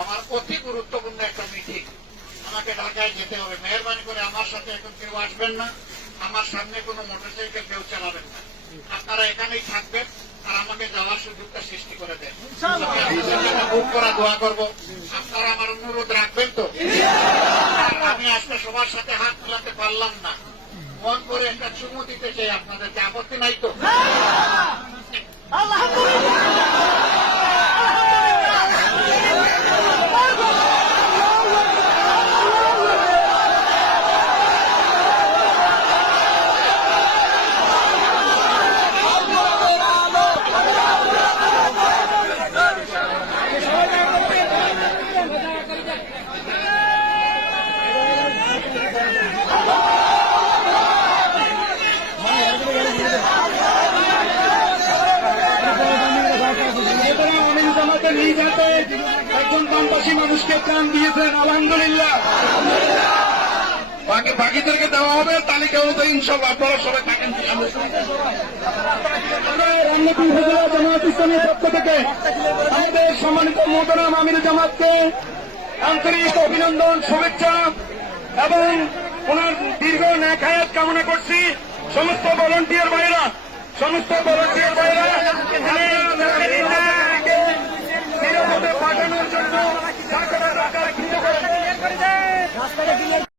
আমার অতি গুরুত্বপূর্ণ একটা মিটিং, আমাকে ঢাকায় যেতে হবে। মেহরবানি করে আমার সাথে এখন কেউ আসবেন না, আমার সামনে কোনো মোটরসাইকেল কেউ চালাবেন না। আপনারা এখানেই থাকবেন আর আমাকে যাওয়ার সুযোগটা সৃষ্টি করে দেন। বুক করা দোয়া করবো, আপনারা আমার অনুরোধ রাখবেন তো? আমি আজকে সবার সাথে হাত মেলাতে পারলাম না, মন করে একটা চুমু দিতে চাই আপনাদেরকে, আপত্তি নাই তো? নিয়ে যেতে একজন বামপাশী মানুষকে প্রাণ দিয়েছেন, আলহামদুলিল্লাহ। বাকিদেরকে দেওয়া হবে তালিকা অনুযায়ী, ইনশাল্লাহ আপনারা সবাই থাকেন। রামনগর উপজেলা জামায়াত ইসলামীর পক্ষ থেকে আমাদের সম্মানিত মোহতারাম আমির জামাতকে আন্তরিক অভিনন্দন, শুভেচ্ছা এবং ওনার দীর্ঘ নেক হায়াত কামনা করছি। সমস্ত ভলান্টিয়ার ভাইরা নিরাপদে পাঠানোর জন্য